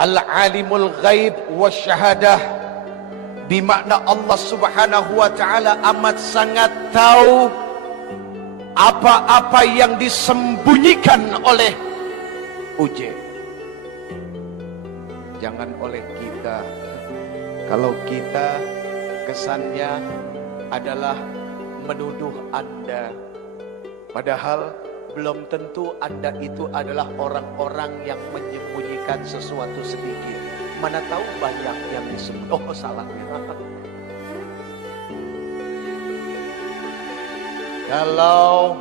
Al-alimul ghaib wasyahadah, bimakna Allah subhanahu wa ta'ala amat sangat tahu apa-apa yang disembunyikan oleh Uje. Jangan oleh kita. Kalau kita kesannya adalah menuduh Anda, padahal belum tentu Anda itu adalah orang-orang yang menyembunyikan sesuatu sedikit. Mana tahu banyak yang disembunyikan. Oh, salah. Kalau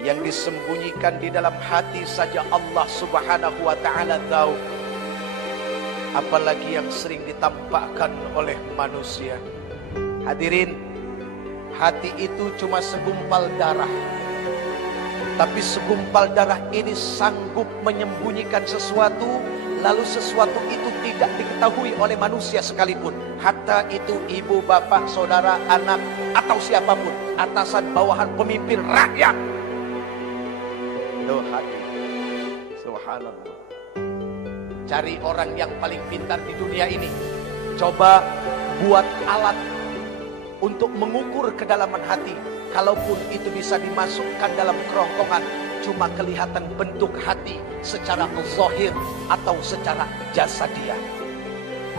yang disembunyikan di dalam hati saja Allah subhanahu wa ta'ala tahu, apalagi yang sering ditampakkan oleh manusia. Hadirin, hati itu cuma segumpal darah, tapi segumpal darah ini sanggup menyembunyikan sesuatu, lalu sesuatu itu tidak diketahui oleh manusia sekalipun. Hatta itu ibu, bapak, saudara, anak, atau siapapun, atasan, bawahan, pemimpin, rakyat. Tuh hati. Subhanallah. Cari orang yang paling pintar di dunia ini. Coba buat alat untuk mengukur kedalaman hati. Kalaupun itu bisa dimasukkan dalam kerongkongan, cuma kelihatan bentuk hati secara zahir atau secara jasadiah.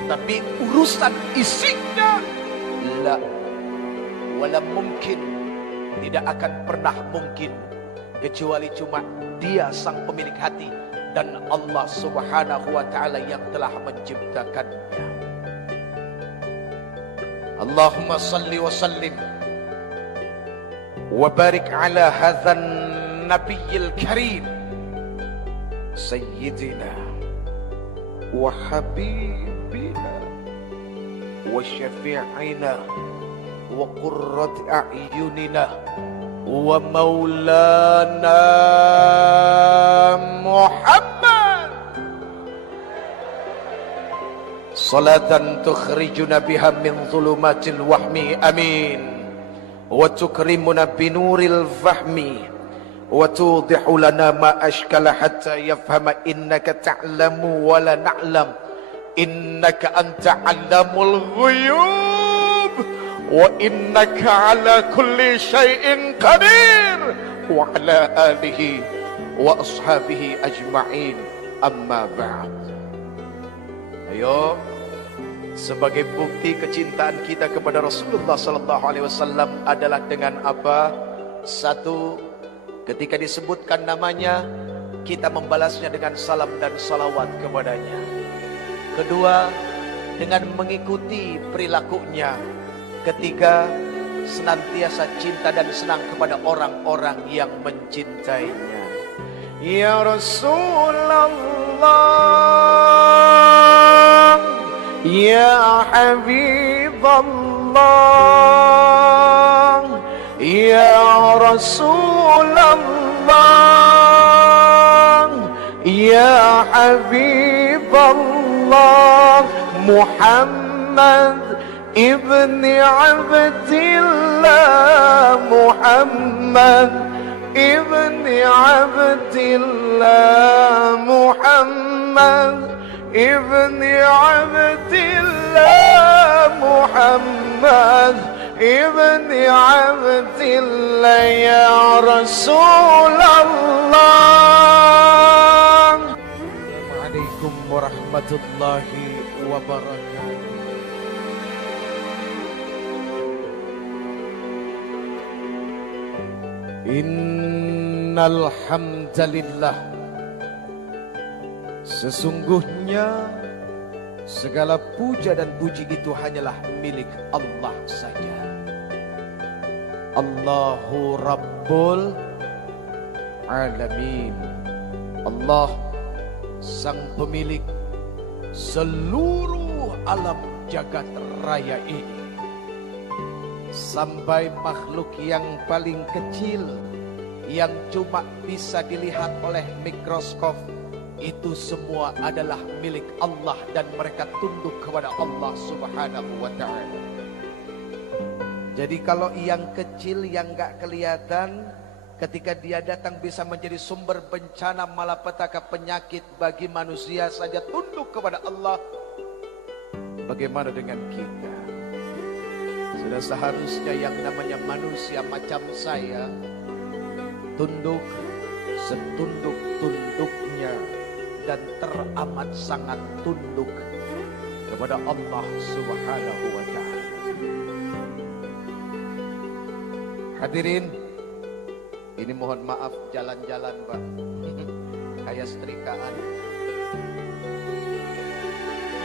Tapi urusan isinya, la wala mungkin, tidak akan pernah mungkin, kecuali cuma Dia sang pemilik hati dan Allah subhanahu wa ta'ala yang telah menciptakannya. Allahumma salli wa sallim wa barik ala hadzal nabiyil karim sayyidina wa habibina wa syafi'ina wa qurrati a'yunina wa maulana Muhammad, salatan tukhrijuna biha min dhulumatil wahmi, amin, wa tukrimuna binuril fahmi, wa tudihu lana ma ashkala hatta yafhama innaka ta'lamu wa la na'lam, innaka anta 'allamul ghuyub, wa innaka ala kulli syai'in qadir, wa ala alihi wa ashabihi ajma'in, amma ba'd. Ayo, sebagai bukti kecintaan kita kepada Rasulullah sallallahu alaihi wasallam adalah dengan apa? Satu, ketika disebutkan namanya, kita membalasnya dengan salam dan salawat kepadanya. Kedua, dengan mengikuti perilakunya. Ketiga, senantiasa cinta dan senang kepada orang-orang yang mencintainya. Ya Rasulullah, Ya Habiballah, Ya Rasulullah, Ya Habiballah, Muhammad ibni Abdillah, Muhammad ibni Abdillah, Muhammad ibni Abdillah, Muhammad ibni Abdillah, ya Rasulullah. Assalamualaikum warahmatullahi wabarakatuh. Innal hamdalillah, sesungguhnya segala puja dan puji itu hanyalah milik Allah saja. Allahu Rabbul Alamin. Allah sang pemilik seluruh alam jagat raya ini. Sampai makhluk yang paling kecil yang cuma bisa dilihat oleh mikroskop, itu semua adalah milik Allah dan mereka tunduk kepada Allah subhanahu wa ta'ala. Jadi kalau yang kecil yang gak kelihatan ketika dia datang bisa menjadi sumber bencana malapetaka penyakit bagi manusia saja tunduk kepada Allah. Bagaimana dengan kita? Sudah seharusnya yang namanya manusia macam saya tunduk setunduk-tunduknya dan teramat sangat tunduk kepada Allah Subhanahu wa ta'ala. Hadirin, ini mohon maaf jalan-jalan Pak, kayak setrikaan.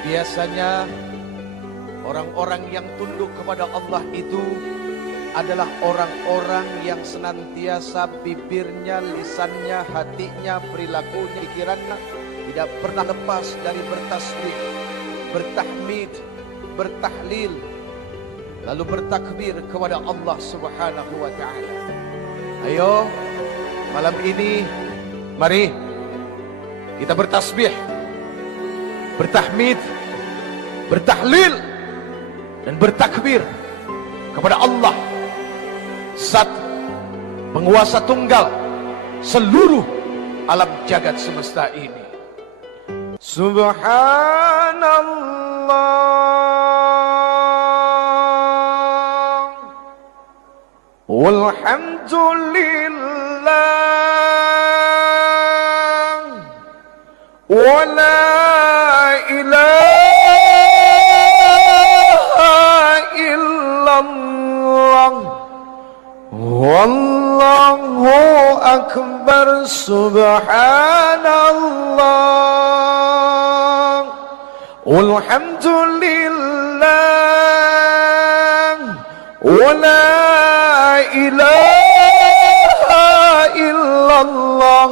Biasanya orang-orang yang tunduk kepada Allah itu adalah orang-orang yang senantiasa bibirnya, lisannya, hatinya, perilakunya, pikirannya tidak pernah lepas dari bertasbih, bertahmid, bertahlil, lalu bertakbir kepada Allah Subhanahu wa ta'ala. Ayo, malam ini mari kita bertasbih, bertahmid, bertahlil dan bertakbir kepada Allah, Zat penguasa tunggal seluruh alam jagat semesta ini. Subhanallah walhamdulillah wa la ilaha illallah wallahu akbar. Subhanallah walhamdulillah wa la ilaha illallah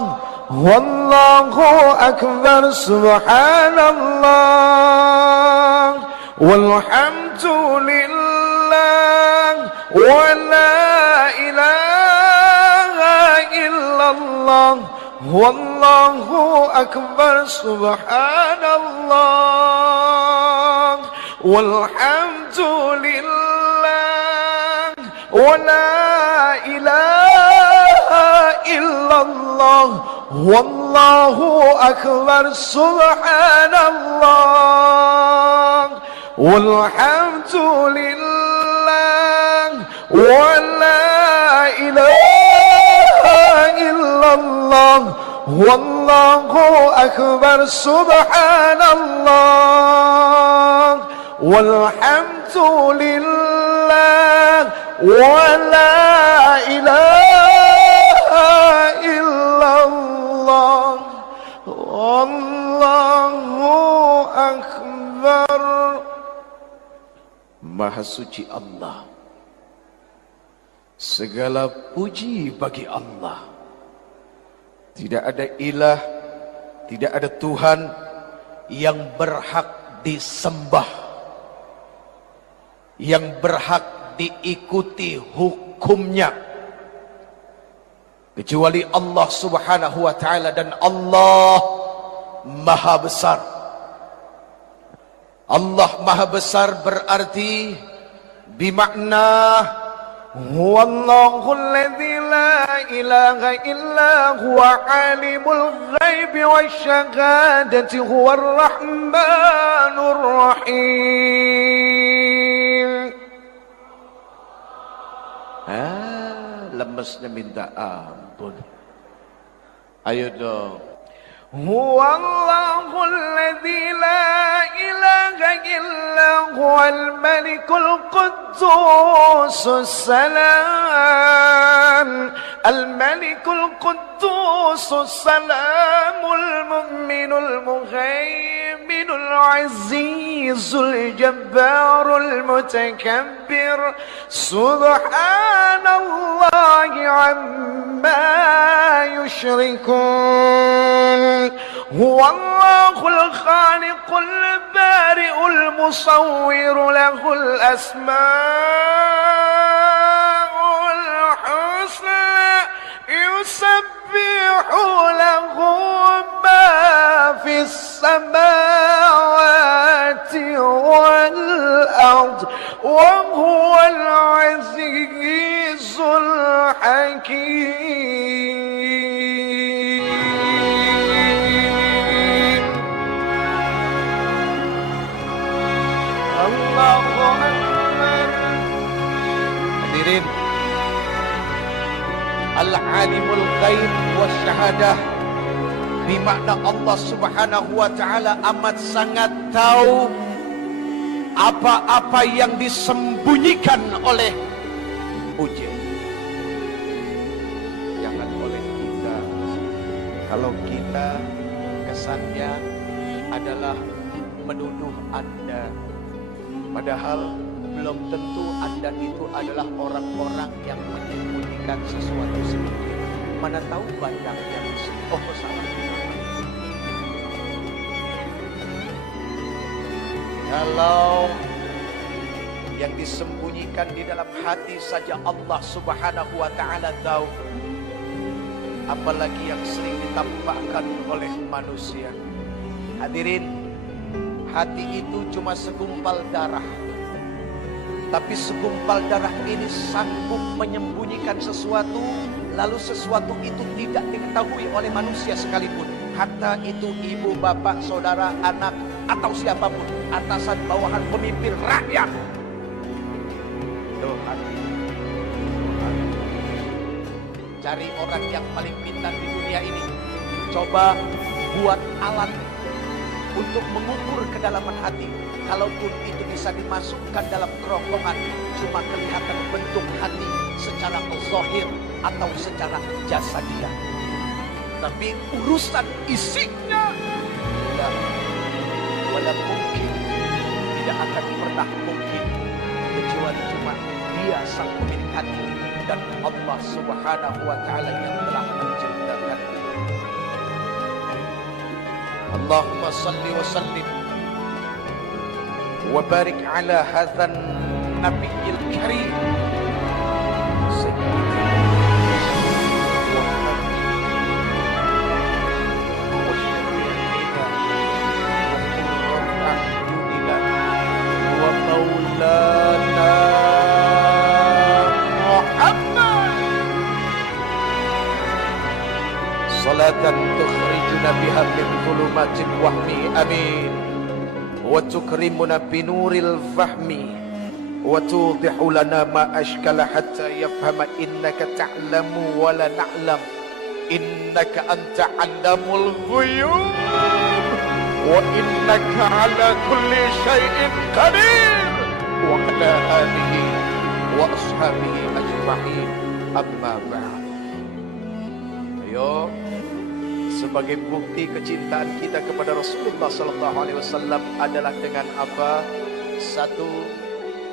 wallahu akbar. Subhanallah walhamdulillah wa la ilaha illallah wallahu akbar. Subhanallah walhamdulillah wa la ilaha illallah wallahu akbar. Subhanallah walhamdulillah wa la ilaha illallah wallahu akbar. Subhanallah walhamdulillah wa la ilaha illallah wallahu akbar. Maha suci Allah, segala puji bagi Allah. Tidak ada ilah, tidak ada Tuhan yang berhak disembah, yang berhak diikuti hukumnya kecuali Allah Subhanahu wa ta'ala. Dan Allah Maha Besar. Allah Maha Besar berarti bimakna huwallahu alladzi la ilaha illa huwa alimul ghaibi wasyahadati huwar rahmanur rahim. Lemesnya minta ampun. Ayo dong. Huwallahu alladzi la ilaha illa huwal malikul quddusus salam al-malikul quddusus salamul mu'minul muhaiminul azizul jabbarul mutakabbir. Subhanallahi amma yushrikun. Huwallahul khaliqul bari'ul musawwir lahul asma'ul husna yusabbihu lahu ma fis samawati wal ard wa huwal azizul hakim. Al-alimul ghaib wasyahadah, bermakna Allah Subhanahu wa taala amat sangat tahu apa-apa yang disembunyikan oleh ujian. Jangan oleh kita. Kalau kita kesannya adalah menuduh Anda, padahal belum tentu Anda itu adalah orang-orang yang menyembunyikan sesuatu sedikit. Mana tahu banyak yang salah. Kalau yang disembunyikan di dalam hati saja Allah Subhanahu wa taala tahu, apalagi yang sering ditampakkan oleh manusia. Hadirin, hati itu cuma segumpal darah, tapi segumpal darah ini sanggup menyembunyikan sesuatu, lalu sesuatu itu tidak diketahui oleh manusia sekalipun. Hatta itu ibu, bapak, saudara, anak, atau siapapun, atasan, bawahan, pemimpin, rakyat. Tuh hati. Cari orang yang paling pintar di dunia ini, coba buat alat untuk mengukur kedalaman hati. Kalaupun itu bisa dimasukkan dalam kerongkongan, cuma kelihatan bentuk hati secara zahir atau secara jasadiah. Tapi urusan isinya wala mungkin, tidak akan pernah mungkin, kecuali cuma Dia sang pemilik hati dan Allah Subhanahu wa taala yang telah menciptakan. Allahumma salli wa sallim wa barik ala hadzal nabiyil karim salatan tukhrijuna biha min dhulumatil wahmi amin wa tukrimuna binuril fahmi wa tudihu lana ma ashkala hatta yafhama innaka ta'lamu wa la na'lam innaka anta 'allamul ghuyub wa innaka 'ala kulli syai'in qadir wa ala alihi wa ashabihi ajma'in amma ba'd. Ayo, sebagai bukti kecintaan kita kepada Rasulullah sallallahu alaihi wasallam adalah dengan apa? Satu,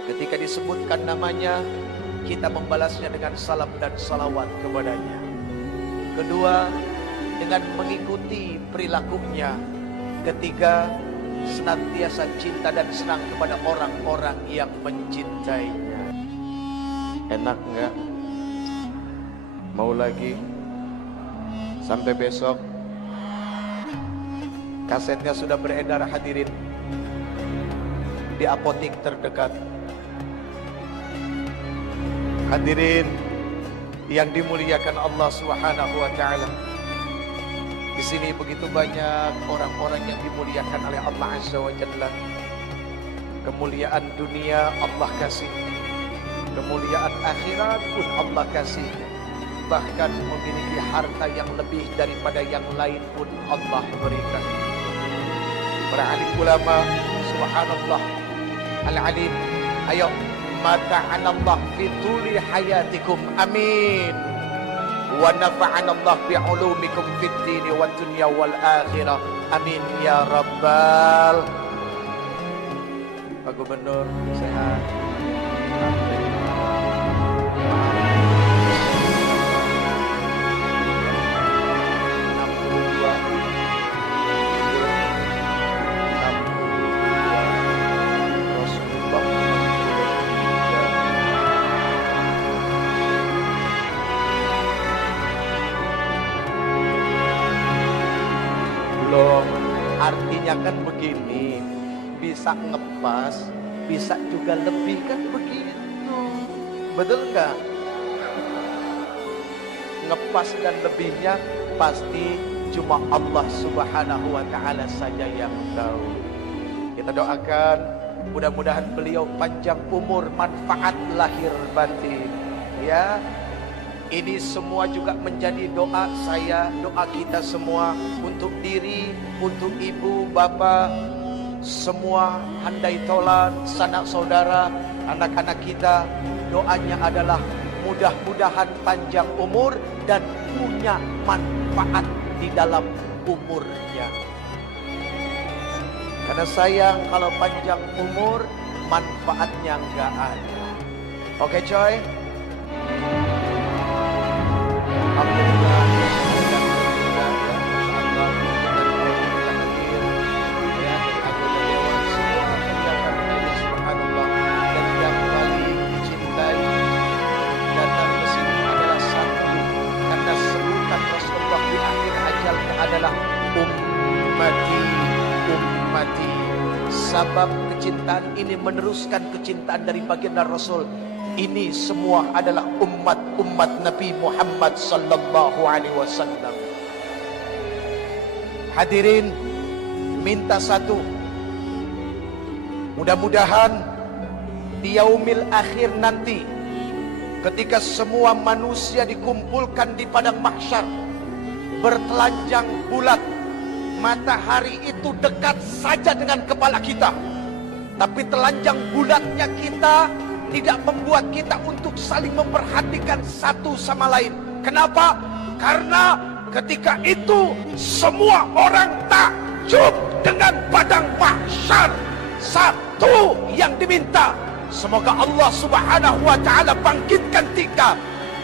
ketika disebutkan namanya, kita membalasnya dengan salam dan salawat kepadanya. Kedua, dengan mengikuti perilakunya. Ketiga, senantiasa cinta dan senang kepada orang-orang yang mencintainya. Enak enggak? Mau lagi? Sampai besok. Kasetnya sudah beredar hadirin di apotik terdekat. Hadirin yang dimuliakan Allah Subhanahu wa taala. Di sini begitu banyak orang-orang yang dimuliakan oleh Allah Azza wa Jalla. Kemuliaan dunia Allah kasih, kemuliaan akhirat pun Allah kasih. Bahkan memiliki harta yang lebih daripada yang lain pun Allah berikan. Para alim ulama, subhanallah, al-alim, ayo, mata'anallah fi tuli hayatikum, amin. Wa nafa'anallah bi'ulumikum fid dini wad dunya wal akhirah, amin ya rabbal. Pak Gubernur sehat. Artinya kan begini, bisa ngepas, bisa juga lebih, kan begitu. Betul nggak? Ngepas dan lebihnya pasti cuma Allah Subhanahu wa taala saja yang tahu. Kita doakan mudah-mudahan beliau panjang umur, manfaat lahir batin, ya. Ini semua juga menjadi doa saya, doa kita semua untuk diri, untuk ibu, bapak, semua handai tolan, sanak saudara, anak-anak kita. Doanya adalah mudah-mudahan panjang umur dan punya manfaat di dalam umurnya. Karena sayang kalau panjang umur manfaatnya nggak ada. Oke coy. Alhamdulillah. Adalah ummati, ummati. Sebab kecintaan ini meneruskan kecintaan dari baginda Rasul. Ini semua adalah umat Nabi Muhammad sallallahu alaihi wasallam. Hadirin, minta satu. Mudah-mudahan di yaumil akhir nanti, ketika semua manusia dikumpulkan di padang mahsyar, bertelanjang bulat, matahari itu dekat saja dengan kepala kita, tapi telanjang bulatnya kita tidak membuat kita untuk saling memperhatikan satu sama lain. Kenapa? Karena ketika itu semua orang takjub dengan padang mahsyar. Satu yang diminta, semoga Allah subhanahu wa ta'ala bangkitkan kita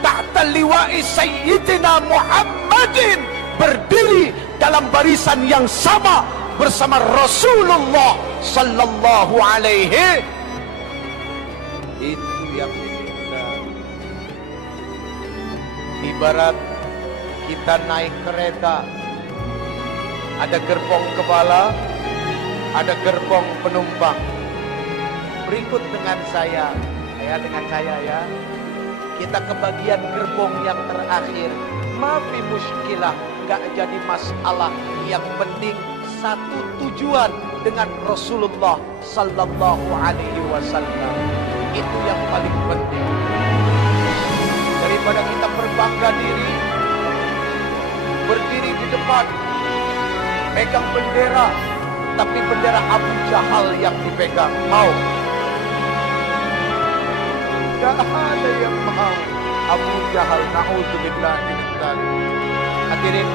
tahta liwa'i Sayyidina Muhammadin, berdiri dalam barisan yang sama bersama Rasulullah sallallahu alaihi. Itu yang diminta. Ibarat kita naik kereta, ada gerbong kepala, ada gerbong penumpang. Berikut dengan saya ya. Kita kebagian gerbong yang terakhir. Mafi muskilah, gak jadi masalah. Yang penting satu tujuan dengan Rasulullah sallallahu alaihi wasallam. Itu yang paling penting. Daripada kita berbangga diri, berdiri di depan, pegang bendera, tapi bendera Abu Jahal yang dipegang. Mau? Gak ada yang mau. Abu Jahal, na'udzubillah min dzalik. Hadirin,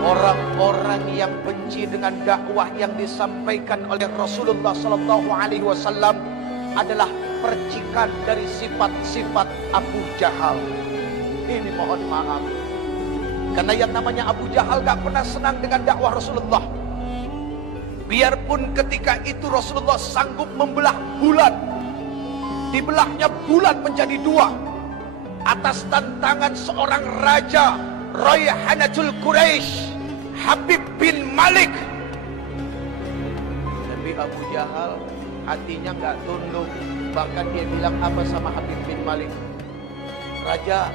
orang-orang yang benci dengan dakwah yang disampaikan oleh Rasulullah sallallahu alaihi wasallam adalah percikan dari sifat-sifat Abu Jahal. Ini mohon maaf. Karena yang namanya Abu Jahal gak pernah senang dengan dakwah Rasulullah. Biarpun ketika itu Rasulullah sanggup membelah bulan, dibelahnya bulan menjadi dua atas tantangan seorang raja Rayhanatul Quraisy, Habib bin Malik. Tapi Abu Jahal hatinya nggak tunduk. Bahkan dia bilang apa sama Habib bin Malik? Raja,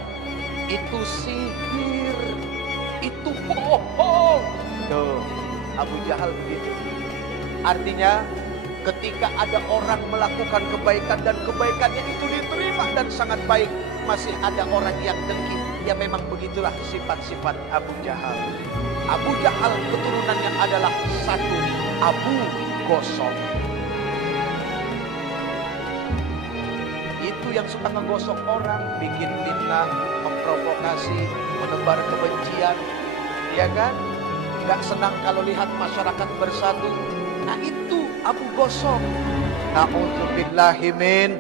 itu sihir, itu bohong. Tuh, Abu Jahal begitu. Artinya ketika ada orang melakukan kebaikan dan kebaikannya itu diterima dan sangat baik, masih ada orang yang dengki. Ya memang begitulah sifat-sifat Abu Jahal. Abu Jahal keturunannya adalah satu, Abu Gosok. Itu yang suka ngegosok orang, bikin fitnah, memprovokasi, menebar kebencian. Ya kan? Gak senang kalau lihat masyarakat bersatu. Nah itu Abu Gosok. Na'udzubillahi min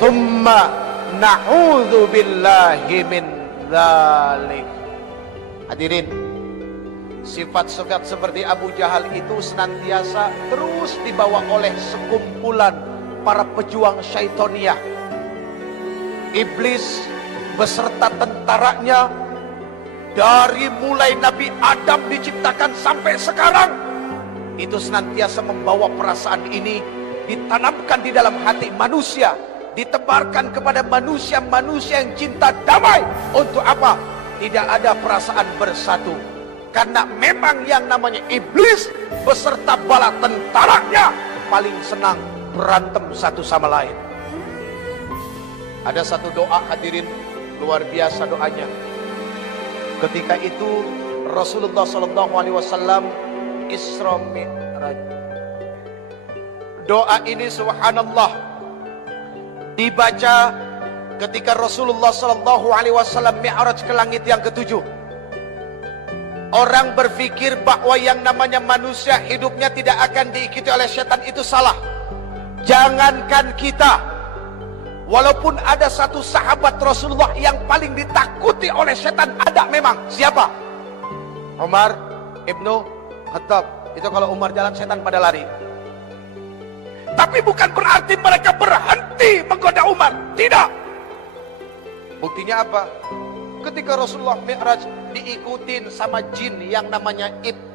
thumma na'udzubillahi min dzalik. Hadirin, sifat-sifat seperti Abu Jahal itu senantiasa terus dibawa oleh sekumpulan para pejuang syaitoniyah. Iblis beserta tentaranya, dari mulai Nabi Adam diciptakan sampai sekarang, itu senantiasa membawa perasaan ini, ditanamkan di dalam hati manusia, ditebarkan kepada manusia-manusia yang cinta damai. Untuk apa? Tidak ada perasaan bersatu. Karena memang yang namanya iblis beserta bala tentaranya paling senang berantem satu sama lain. Ada satu doa hadirin, luar biasa doanya. Ketika itu Rasulullah SAW Isra Mi'raj. Doa ini subhanallah dibaca ketika Rasulullah SAW Mi'raj ke langit yang ketujuh. Orang berpikir bahwa yang namanya manusia hidupnya tidak akan diikuti oleh setan, itu salah. Jangankan kita, walaupun ada satu sahabat Rasulullah yang paling ditakuti oleh setan, ada memang. Siapa? Umar ibnu Khattab. Itu kalau Umar jalan, setan pada lari. Tapi bukan berarti mereka berhenti menggoda Umar. Tidak. Buktinya apa? Ketika Rasulullah Mi'raj diikutin sama jin yang namanya Iprit.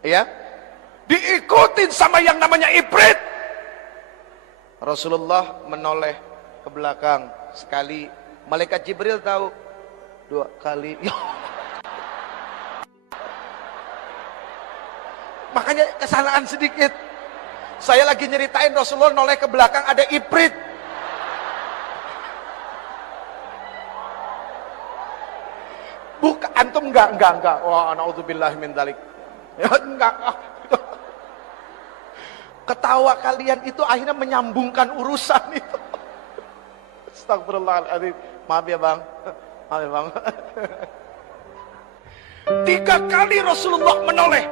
Ya, diikutin sama yang namanya Iprit. Rasulullah menoleh ke belakang sekali, malaikat Jibril tahu, 2 kali. Makanya kesalahan sedikit. Saya lagi nyeritain Rasulullah noleh ke belakang, ada Iprit. Bukan, antum enggak. Wah, na'udzubillah min dzalik. Ya, enggak. Ketawa kalian itu akhirnya menyambungkan urusan itu. Astagfirullahaladzim. Maaf ya bang. 3 kali Rasulullah menoleh.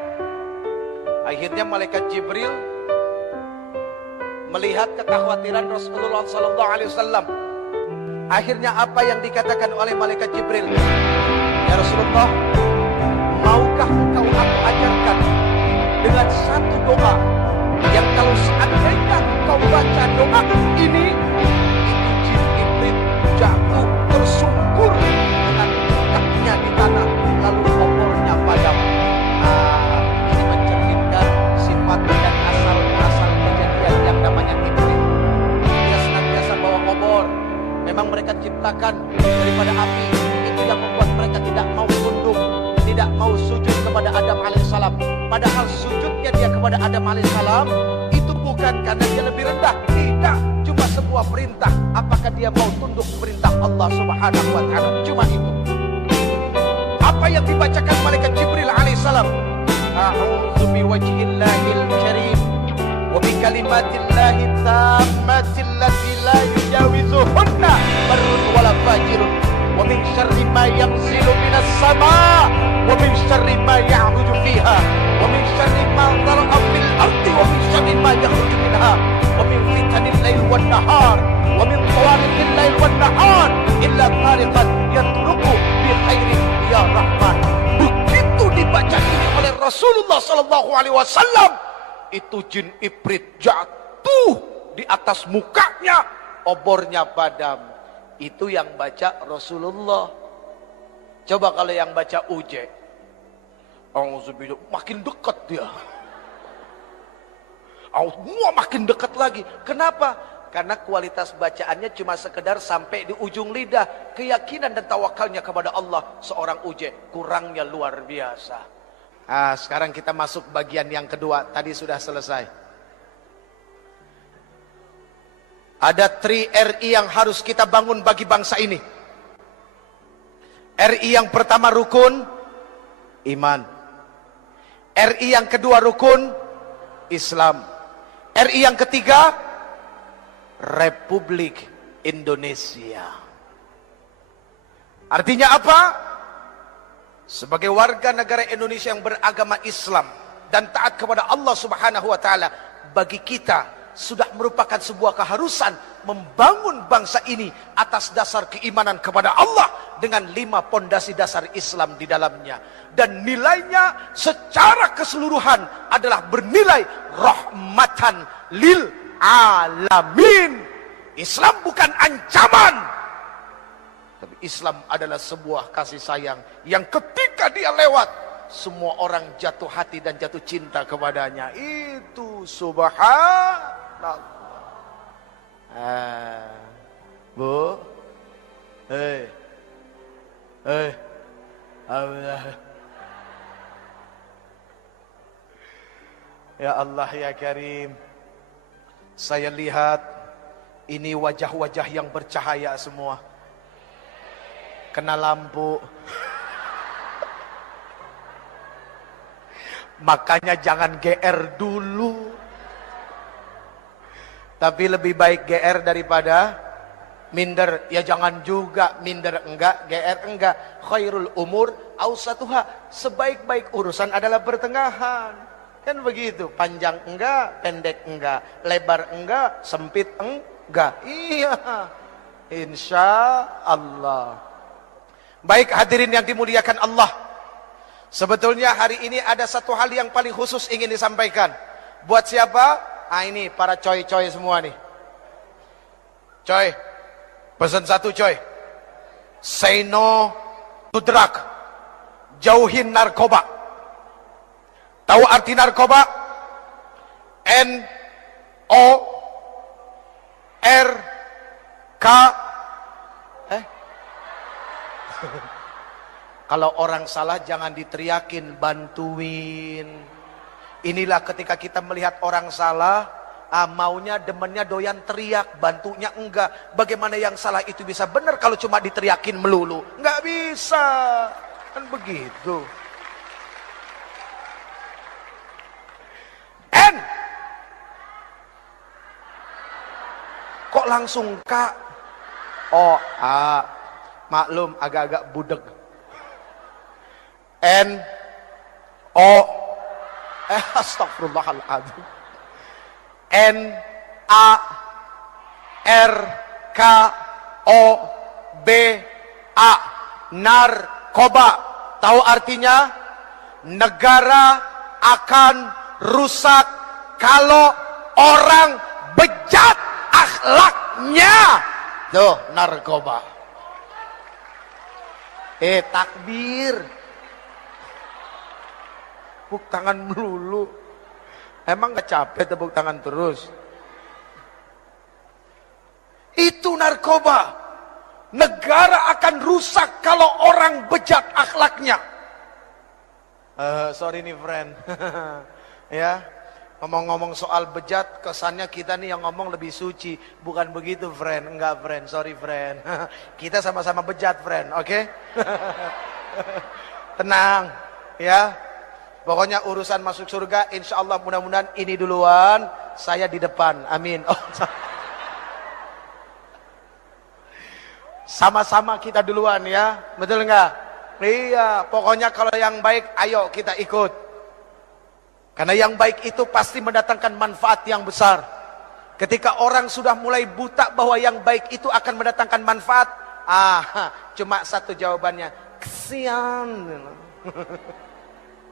Akhirnya malaikat Jibril melihat kekhawatiran Rasulullah SAW. Akhirnya apa yang dikatakan oleh malaikat Jibril? Ya Rasulullah, maukah engkau aku ajarkan dengan satu doa yang kalau seandainya engkau baca doa ini, itu jin Ibrit jatuh tersungkur dengan kakinya di tanah, lalu obornya padam. Ini mencerminkan sifat dan asal kejadian yang namanya Ibrit. Dia senantiasa bawa obor. Memang mereka ciptakan daripada api. Itu yang membuat mereka tidak mau tunduk, tidak mau sujud kepada Adam alaihissalam. Padahal sujudnya dia kepada Adam alaihissalam itu bukan karena dia lebih rendah. Tidak, cuma sebuah perintah. Apakah dia mau tunduk perintah Allah subhanahu wa ta'ala? Cuma itu. Apa yang dibacakan malaikat Jibril alaihissalam? A'udzu biwajhillahil karim wa bikalimatillahi tammati allati la yujawizuhunna barrun wala fajirun wa min syarri ma yanzilu minas sama' wa min syarri ma ya'ruju fiha wa min syarri ma dhara'a fil ardi wa min syarri ma yakhruju minha wa min fitanil lail wan nahar wa min tawariqil lail wan nahar illa tariqan yatruku bi khairin ya rahman. Begitu dibaca ini oleh Rasulullah SAW, itu jin Ibrit jatuh di atas mukanya, obornya padam. Itu yang baca Rasulullah. Coba kalau yang baca Uje, auzubillah, makin dekat dia. Makin dekat lagi. Kenapa? Karena kualitas bacaannya cuma sekedar sampai di ujung lidah. Keyakinan dan tawakalnya kepada Allah seorang Uje kurangnya luar biasa. Sekarang kita masuk bagian yang kedua. Tadi sudah selesai. Ada 3 RI yang harus kita bangun bagi bangsa ini. RI yang pertama rukun iman. RI yang kedua rukun Islam. RI yang ketiga Republik Indonesia. Artinya apa? Sebagai warga negara Indonesia yang beragama Islam dan taat kepada Allah Subhanahu wa taala, bagi kita sudah merupakan sebuah keharusan membangun bangsa ini atas dasar keimanan kepada Allah dengan 5 pondasi dasar Islam di dalamnya, dan nilainya secara keseluruhan adalah bernilai rahmatan lil alamin. Islam bukan ancaman, tapi Islam adalah sebuah kasih sayang yang ketika dia lewat, semua orang jatuh hati dan jatuh cinta kepadanya. Itu subhanallah. Bu, Allah. Ya Allah ya Karim, saya lihat ini wajah-wajah yang bercahaya semua. Kena lampu. Makanya jangan GR dulu. Tapi lebih baik GR daripada minder. Ya jangan juga minder enggak, GR enggak. Khairul umur awsatuha. Sebaik-baik urusan adalah pertengahan. Kan begitu. Panjang enggak, pendek enggak, lebar enggak, sempit enggak. Iya. Insya Allah. Baik hadirin yang dimuliakan Allah. Sebetulnya hari ini ada satu hal yang paling khusus ingin disampaikan. Buat siapa? Ah ini para coy-coy semua nih. Coy, pesan satu coy. Say no to drug. Jauhin narkoba. Tahu arti narkoba? N-O-R-K. Kalau orang salah jangan diteriakin, bantuin. Inilah ketika kita melihat orang salah, maunya demennya doyan teriak, bantunya enggak. Bagaimana yang salah itu bisa benar kalau cuma diteriakin melulu? Enggak bisa. Kan begitu. N. Kok langsung K? O, A. Maklum agak-agak budeg. N O astagfirullahaladzim. N A R K O B A. Narkoba. Tahu artinya? Negara akan rusak kalau orang bejat akhlaknya. Tuh narkoba. Takbir. Tepuk tangan melulu. Emang gak capek tepuk tangan terus? Itu narkoba. Negara akan rusak kalau orang bejat akhlaknya. Sorry nih friend. Ya, ngomong-ngomong soal bejat, kesannya kita nih yang ngomong lebih suci. Bukan begitu friend. Enggak friend, sorry friend. Kita sama-sama bejat friend, oke? Tenang, ya. Pokoknya urusan masuk surga, insya Allah mudah-mudahan ini duluan, saya di depan, amin. Oh, sama-sama kita duluan ya, betul nggak? Iya, pokoknya kalau yang baik, ayo kita ikut. Karena yang baik itu pasti mendatangkan manfaat yang besar. Ketika orang sudah mulai buta bahwa yang baik itu akan mendatangkan manfaat, cuma satu jawabannya, kesian.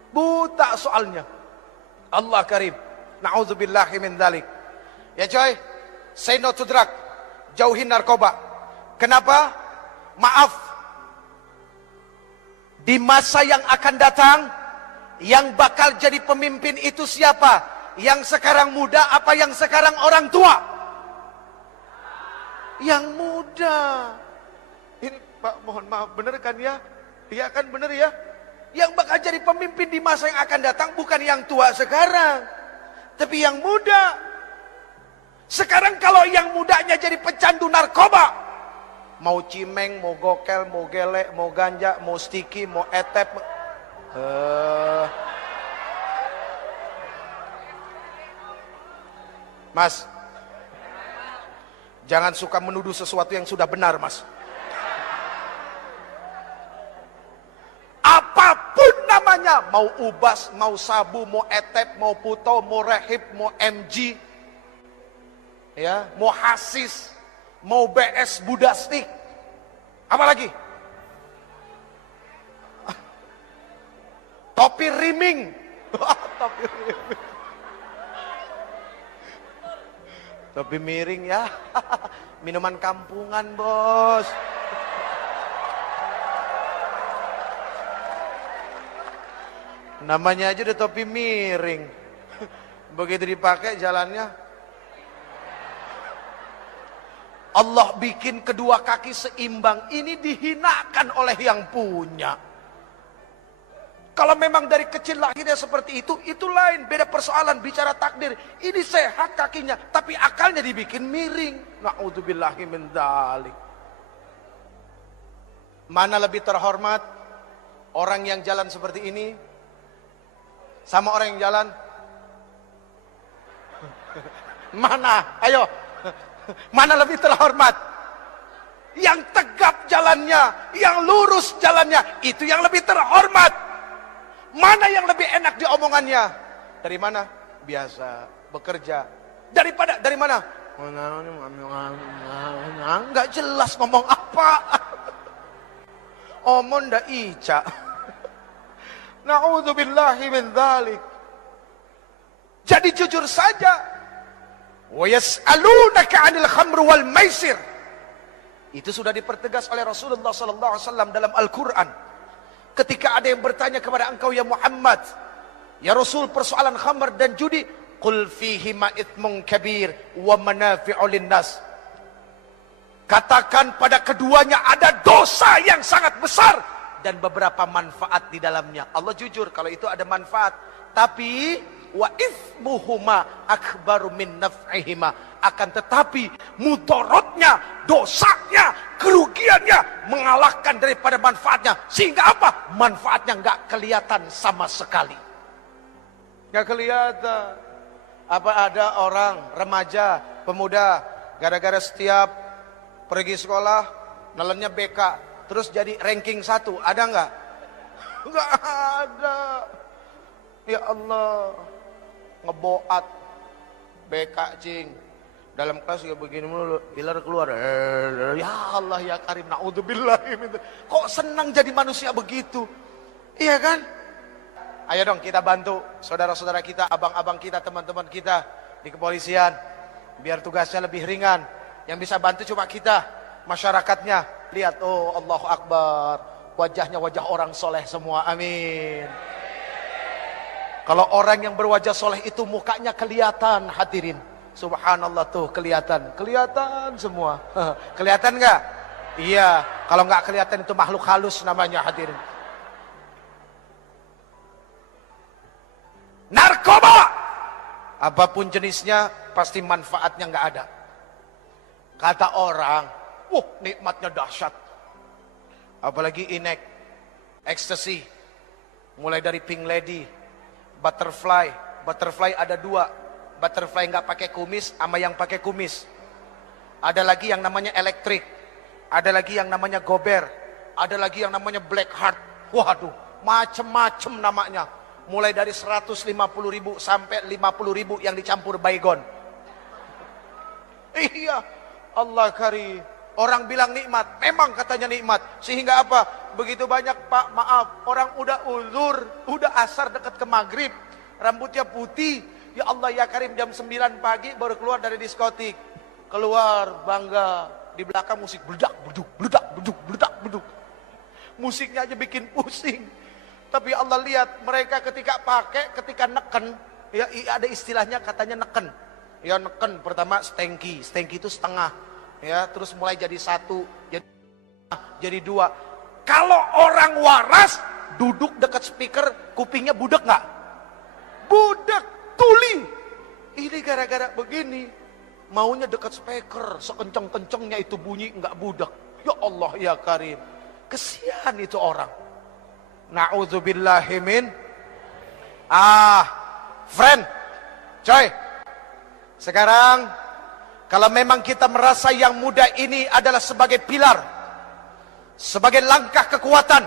Buta soalnya. Allah karim. Na'udzubillahi min dzalik. Ya coy, say no to drug. Jauhin narkoba. Kenapa? Maaf. Di masa yang akan datang, yang bakal jadi pemimpin itu siapa? Yang sekarang muda apa yang sekarang orang tua? Yang muda. Ini Pak mohon maaf, bener kan ya? Iya kan bener ya? Yang bakal jadi pemimpin di masa yang akan datang bukan yang tua sekarang, tapi yang muda. Sekarang kalau yang mudanya jadi pecandu narkoba, mau cimeng, mau gokel, mau gelek, mau ganja, mau sticky, mau etep, Mas, jangan suka menuduh sesuatu yang sudah benar, Mas. Apapun namanya, mau ubas, mau sabu, mau etep, mau puto, mau rehib, mau MG, ya, mau hasis, mau BS budastik, apalagi topi riming, topi riming, topi miring ya, minuman kampungan bos. Namanya aja udah topi miring. Begitu dipakai jalannya Allah bikin kedua kaki seimbang. Ini dihinakan oleh yang punya. Kalau memang dari kecil lahirnya seperti itu lain. Beda persoalan, bicara takdir. Ini sehat kakinya, tapi akalnya dibikin miring. Na'udzubillahi min dzalik. Mana lebih terhormat? Orang yang jalan seperti ini sama orang yang jalan? Mana? Ayo. Mana lebih terhormat? Yang tegap jalannya, yang lurus jalannya, itu yang lebih terhormat. Mana yang lebih enak diomongannya? Dari mana? Biasa, bekerja. Dari mana? Enggak jelas ngomong apa. Omong ndak ica. Na'udzubillahi min dzalik. Jadi jujur saja. Wa yas'alunaka 'anil khamr wal maisir. Itu sudah dipertegas oleh Rasulullah sallallahu alaihi wasallam dalam Al-Qur'an. Ketika ada yang bertanya kepada engkau ya Muhammad, ya Rasul, persoalan khamr dan judi, qul fihi ma itsmun kabir wa manafi'u linnas. Katakan pada keduanya ada dosa yang sangat besar dan beberapa manfaat di dalamnya. Allah jujur kalau itu ada manfaat, tapi wa itsmuhuma akbaru min naf'ihima. Akan tetapi mudaratnya, dosanya, kerugiannya mengalahkan daripada manfaatnya. Sehingga apa? Manfaatnya nggak kelihatan sama sekali. Nggak kelihatan. Apa ada orang remaja, pemuda, gara-gara setiap pergi sekolah nelennya BK, terus jadi ranking 1, ada nggak? Nggak ada. Ya Allah, ngeboat BK cing. Dalam kelas ya begini mulu, pilar keluar. Ya Allah ya Karim, naudzubillah. Kok senang jadi manusia begitu? Iya kan? Ayo dong kita bantu saudara-saudara kita, abang-abang kita, teman-teman kita di kepolisian. Biar tugasnya lebih ringan. Yang bisa bantu cuma kita, masyarakatnya. Lihat, oh Allahu Akbar. Wajahnya wajah orang soleh semua, amin. Kalau orang yang berwajah soleh itu mukanya kelihatan, hadirin. Subhanallah tuh kelihatan semua. Kelihatan nggak? Iya. Kalau nggak kelihatan itu makhluk halus namanya, hadirin. Narkoba, apapun jenisnya, pasti manfaatnya nggak ada. Kata orang, nikmatnya dahsyat. Apalagi inek, ecstasy, mulai dari pink lady, butterfly ada 2. Butterfly nggak pakai kumis sama yang pakai kumis. Ada lagi yang namanya elektrik, ada lagi yang namanya gober, ada lagi yang namanya black heart. Waduh, macem-macem namanya. Mulai dari 150.000 sampai 50.000 yang dicampur baygon. Iya, Allah karim. Orang bilang nikmat, memang katanya nikmat. Sehingga apa? Begitu banyak, Pak, maaf, orang udah uzur, udah asar dekat ke maghrib, rambutnya putih. Ya Allah ya Karim, jam 9 pagi baru keluar dari diskotik. Keluar bangga, di belakang musik beledak, beduk. Musiknya aja bikin pusing. Tapi Allah lihat mereka ketika pakai, ketika neken, ya ada istilahnya katanya neken. Ya neken, pertama stengki itu setengah. Ya, terus mulai jadi 1, jadi 2. Kalau orang waras duduk dekat speaker, kupingnya budek nggak? Budek, tuli. Ini gara-gara begini, maunya dekat speaker, sekencang-kencangnya itu bunyi nggak budek. Ya Allah ya Karim, kesian itu orang. Na'udzubillahi min. Friend, coy. Sekarang kalau memang kita merasa yang muda ini adalah sebagai pilar, sebagai langkah kekuatan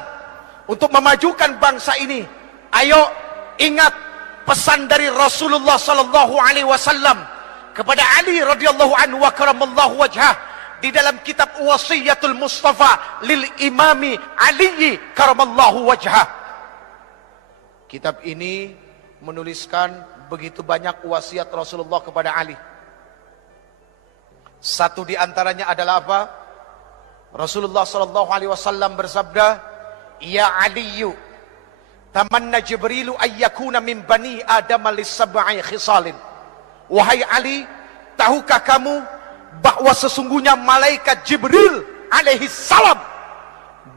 untuk memajukan bangsa ini, ayo ingat pesan dari Rasulullah sallallahu alaihi wasallam kepada Ali radhiyallahu anhu wa karamallahu wajhah di dalam kitab Wasiyatul Mustafa lil Imami Ali karamallahu wajhah. Kitab ini menuliskan begitu banyak wasiat Rasulullah kepada Ali. Satu di antaranya adalah apa? Rasulullah sallallahu alaihi wasallam bersabda, "Ya Aliyu, tamanna Jibrilu ayyakuna min bani Adam lis-sab'i khisalin." Wahai Ali, tahukah kamu bahwa sesungguhnya malaikat Jibril alaihi salam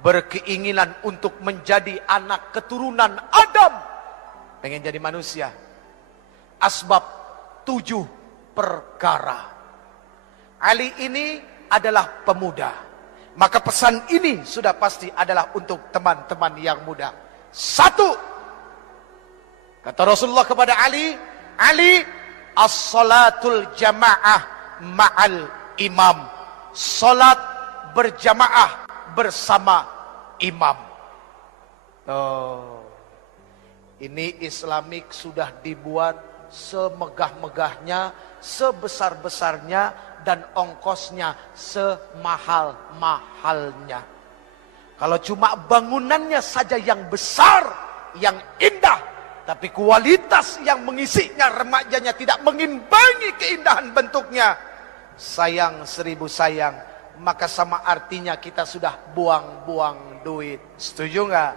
berkeinginan untuk menjadi anak keturunan Adam. Pengen jadi manusia. Asbab 7 perkara. Ali ini adalah pemuda. Maka pesan ini sudah pasti adalah untuk teman-teman yang muda. 1. Kata Rasulullah kepada Ali, Ali, as-salatul jamaah ma'al imam. Salat berjamaah bersama imam. Oh, ini Islamik sudah dibuat semegah-megahnya, sebesar-besarnya, dan ongkosnya semahal-mahalnya. Kalau cuma bangunannya saja yang besar, yang indah, tapi kualitas yang mengisinya, remajanya tidak mengimbangi keindahan bentuknya, sayang 1000 sayang, maka sama artinya kita sudah buang-buang duit. Setuju nggak?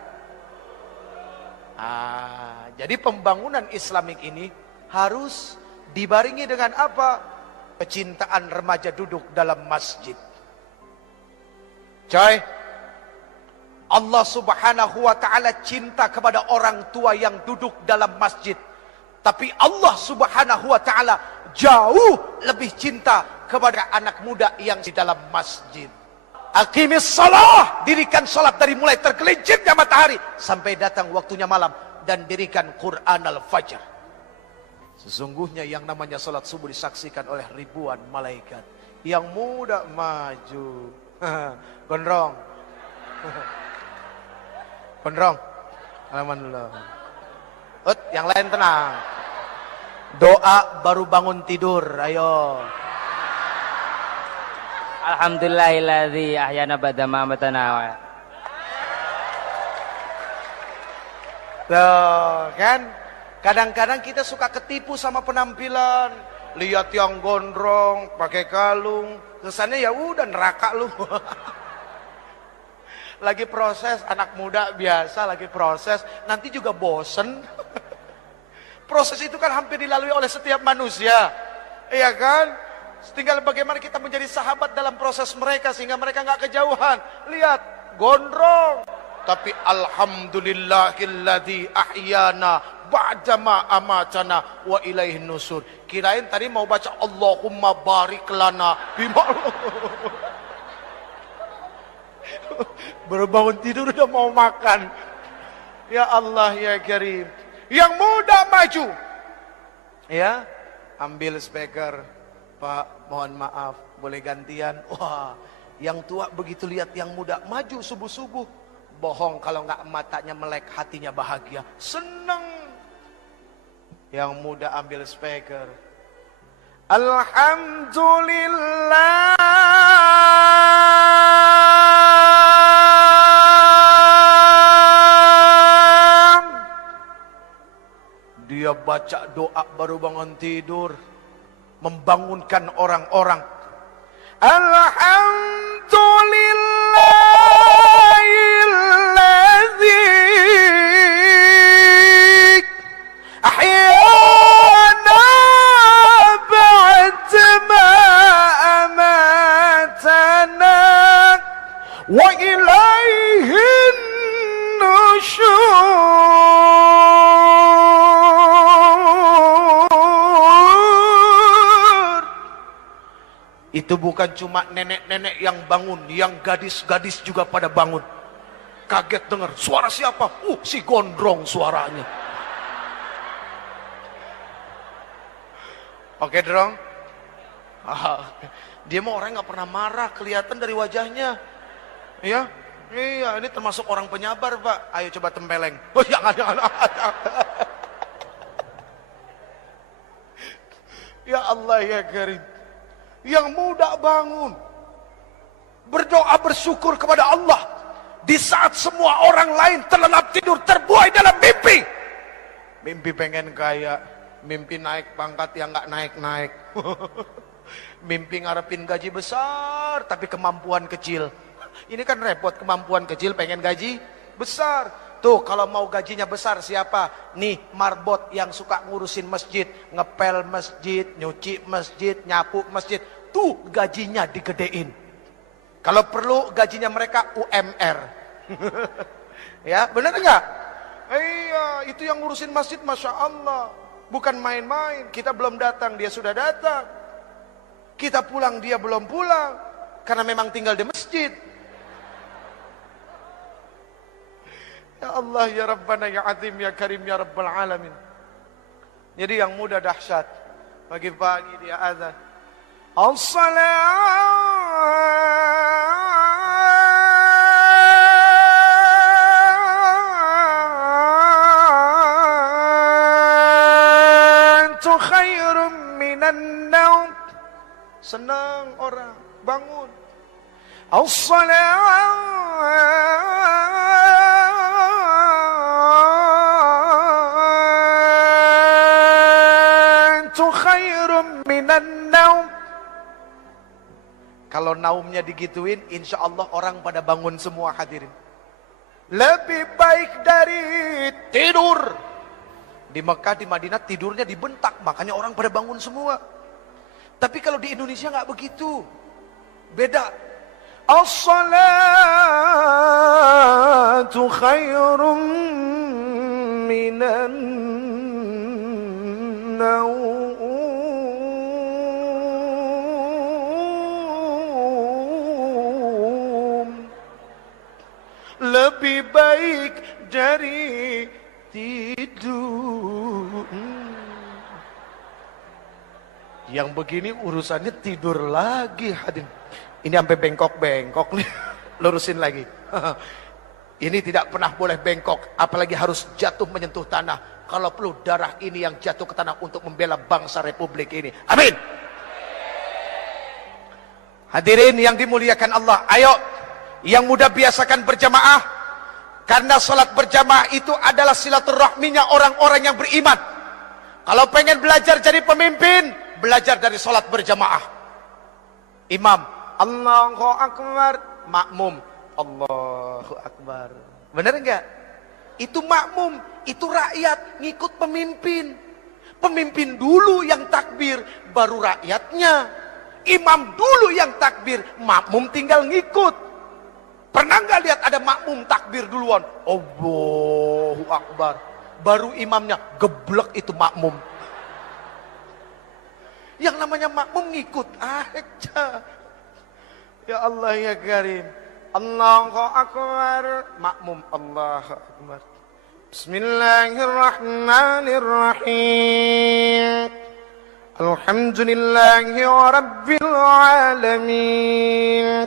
Jadi pembangunan Islamik ini harus dibaringi dengan apa? Kecintaan remaja duduk dalam masjid. Coy, Allah subhanahu wa ta'ala cinta kepada orang tua yang duduk dalam masjid. Tapi Allah subhanahu wa ta'ala jauh lebih cinta kepada anak muda yang di dalam masjid. Aqimis shalah, dirikan salat dari mulai tergelincirnya matahari sampai datang waktunya malam, dan dirikan Quran al-Fajr. Sesungguhnya yang namanya salat subuh disaksikan oleh ribuan malaikat. Yang muda maju. Gondrong. Gondrong. Alhamdulillah. Yang lain tenang. Doa baru bangun tidur, ayo. Alhamdulillahilladzi ahyana ba'da ma amatana. Tuh, kan? Kadang-kadang kita suka ketipu sama penampilan. Lihat yang gondrong, pakai kalung, kesannya ya udah neraka lu. Lagi proses, anak muda biasa lagi proses, nanti juga bosen. Proses itu kan hampir dilalui oleh setiap manusia. Iya kan? Tinggal bagaimana kita menjadi sahabat dalam proses mereka sehingga mereka nggak kejauhan. Lihat, gondrong. Tapi alhamdulillahilladzi ahyana ba'dama amatana wa ilaihin nusur. Kirain tadi mau baca Allahumma barik lana bima. Baru bangun tidur udah mau makan. Ya Allah ya Karim. Yang muda maju. Ya, ambil speaker. Pak, mohon maaf, boleh gantian? Wah, yang tua begitu lihat yang muda maju subuh-subuh. Bohong kalau nggak matanya melek, hatinya bahagia, seneng. Yang muda ambil speaker. Alhamdulillah. Dia baca doa baru bangun tidur, membangunkan orang-orang. Alhamdulillahilladzi ahyana ba'dama amatana wa ilaihin nusyur. Itu bukan cuma nenek-nenek yang bangun, yang gadis-gadis juga pada bangun. Kaget dengar, suara siapa? Si gondrong suaranya. Oke, Drong. Dia mah orang nggak pernah marah, kelihatan dari wajahnya. Ya, iya, ini termasuk orang penyabar, Pak. Ayo coba tempeleng. Oh, jangan. Ya Allah ya Karim. Yang muda bangun, berdoa bersyukur kepada Allah di saat semua orang lain terlelap tidur, terbuai dalam mimpi. Mimpi pengen kaya, mimpi naik pangkat yang nggak naik-naik. Mimpi ngarepin gaji besar tapi kemampuan kecil. Ini kan repot, kemampuan kecil pengen gaji besar. Tuh kalau mau gajinya besar siapa? Nih marbot yang suka ngurusin masjid, ngepel masjid, nyuci masjid, nyapu masjid. itu gajinya digedein. Kalau perlu gajinya mereka UMR. Ya, benar enggak? Iya, itu yang ngurusin masjid, Masya Allah. Bukan main-main. Kita belum datang, dia sudah datang. Kita pulang, dia belum pulang. Karena memang tinggal di masjid. Ya Allah, ya Rabbana, ya Azim, ya Karim, ya Rabbal Alamin. Jadi yang muda dahsyat. Pagi-pagi dia azan. As-salatu khairum minan naum. Senang orang bangun. As-salatu khairum minan naum. Kalau naumnya digituin, insya Allah orang pada bangun semua, hadirin. Lebih baik dari tidur. Di Mekah, di Madinah tidurnya dibentak, makanya orang pada bangun semua. Tapi kalau di Indonesia nggak begitu, beda. As-salatu khairum minan naum. Lebih baik dari tidur. Yang begini urusannya tidur lagi, hadirin. Ini sampai bengkok-bengkok nih. Lurusin lagi. Ini tidak pernah boleh bengkok, apalagi harus jatuh menyentuh tanah. Kalau perlu darah ini yang jatuh ke tanah untuk membela bangsa Republik ini. Amin. Hadirin yang dimuliakan Allah, ayo yang muda biasakan berjamaah. Karena salat berjamaah itu adalah silaturahminya orang-orang yang beriman. Kalau pengen belajar jadi pemimpin, belajar dari salat berjamaah. Imam, Allahu Akbar, makmum, Allahu Akbar. Benar enggak? Itu makmum, itu rakyat ngikut pemimpin. Pemimpin dulu yang takbir, baru rakyatnya. Imam dulu yang takbir, makmum tinggal ngikut. Pernah nggak lihat ada makmum takbir duluan? Allahu Akbar. Baru imamnya geblek itu makmum. Yang namanya makmum ngikut aja. Ya Allah ya Karim. Allahu Akbar. Makmum Allahu Akbar. Bismillahirrahmanirrahim. Alhamdulillahi Rabbil Alamin.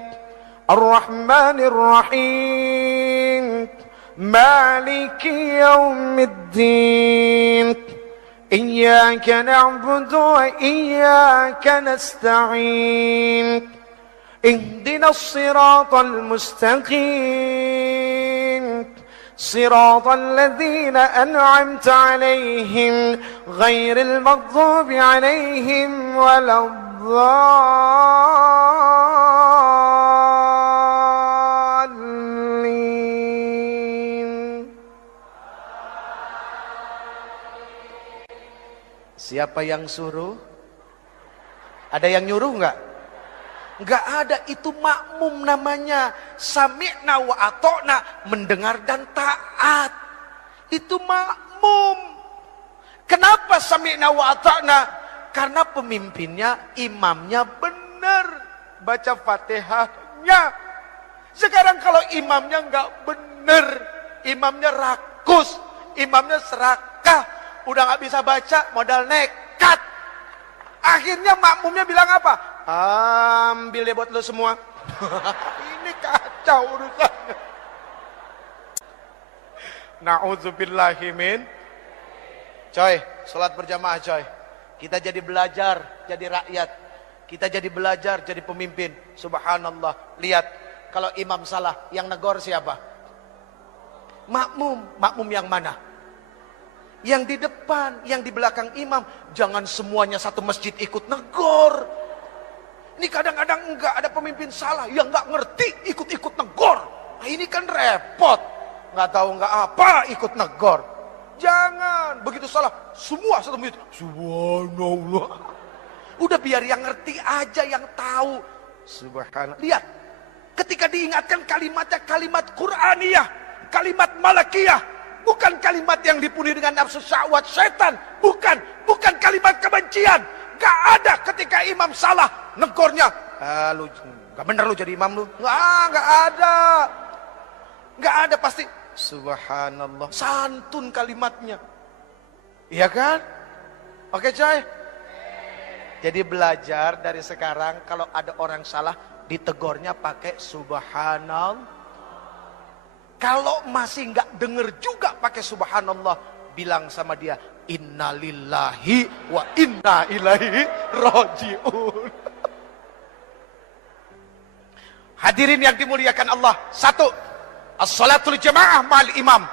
Ar-Rahmanir Rahim. Maliki Yawmiddin. Iyyaka na'budu wa iyyaka nasta'in. Ihdinas siratal mustaqim. Siratal ladzina an'amta 'alaihim ghairil maghdubi 'alaihim waladdallin. Siapa yang suruh? Ada yang nyuruh enggak? Enggak ada, itu makmum namanya. Sami'na wa ata'na, mendengar dan taat. Itu makmum. Kenapa sami'na wa ata'na? Karena pemimpinnya, imamnya benar baca Fatihahnya. Sekarang kalau imamnya enggak benar, imamnya rakus, imamnya serakah, udah enggak bisa baca, modal nekat. Akhirnya makmumnya bilang apa? Ambil deh buat lo semua. Ini kacau urusannya. Na'udzubillahimin. Coy, sholat berjamaah coy. Kita jadi belajar, jadi rakyat. Kita jadi belajar, jadi pemimpin. Subhanallah. Lihat, kalau imam salah, yang negor siapa? Makmum. Makmum yang mana? Yang di depan, yang di belakang imam. Jangan semuanya satu masjid ikut negor. Ini kadang-kadang enggak ada pemimpin salah, yang enggak ngerti ikut-ikut negor. Nah, ini kan repot. Enggak tahu enggak apa ikut negor. Jangan, begitu salah semua satu masjid. Subhanallah. Udah biar yang ngerti aja, yang tahu. Subhanallah. Lihat, ketika diingatkan kalimatnya kalimat Qur'aniyah, kalimat malakiyah, bukan kalimat yang dipenuhi dengan nafsu syahwat setan, bukan kalimat kebencian. Gak ada ketika imam salah negornya, lu gak bener lu jadi imam lu. Gak ada. Gak ada, pasti subhanallah, santun kalimatnya. Iya kan? Oke coy. Jadi belajar dari sekarang, kalau ada orang salah ditegornya pakai subhanallah. Kalau masih nggak denger juga pakai subhanallah, bilang sama dia, innalillahi wa inna ilaihi rajiun. Hadirin yang dimuliakan Allah. 1, as-salatul jamaah ma'al imam.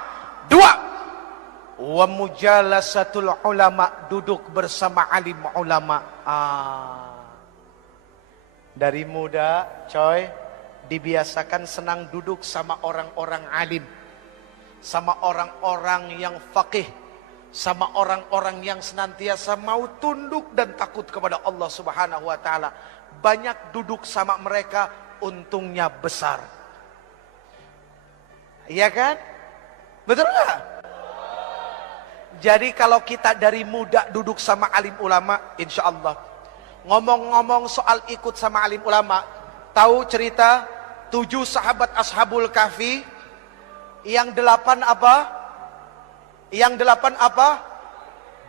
2, wa mujalasatul ulama, duduk bersama alim ulama. Dari muda coy, dibiasakan senang duduk sama orang-orang alim, sama orang-orang yang faqih, sama orang-orang yang senantiasa mau tunduk dan takut kepada Allah Subhanahu wa taala. Banyak duduk sama mereka, untungnya besar. Iya kan? Betul enggak? Jadi kalau kita dari muda duduk sama alim ulama, insya Allah. Ngomong-ngomong soal ikut sama alim ulama, tahu cerita 7 sahabat Ashabul Kahfi? Yang 8 apa? Yang 8 apa?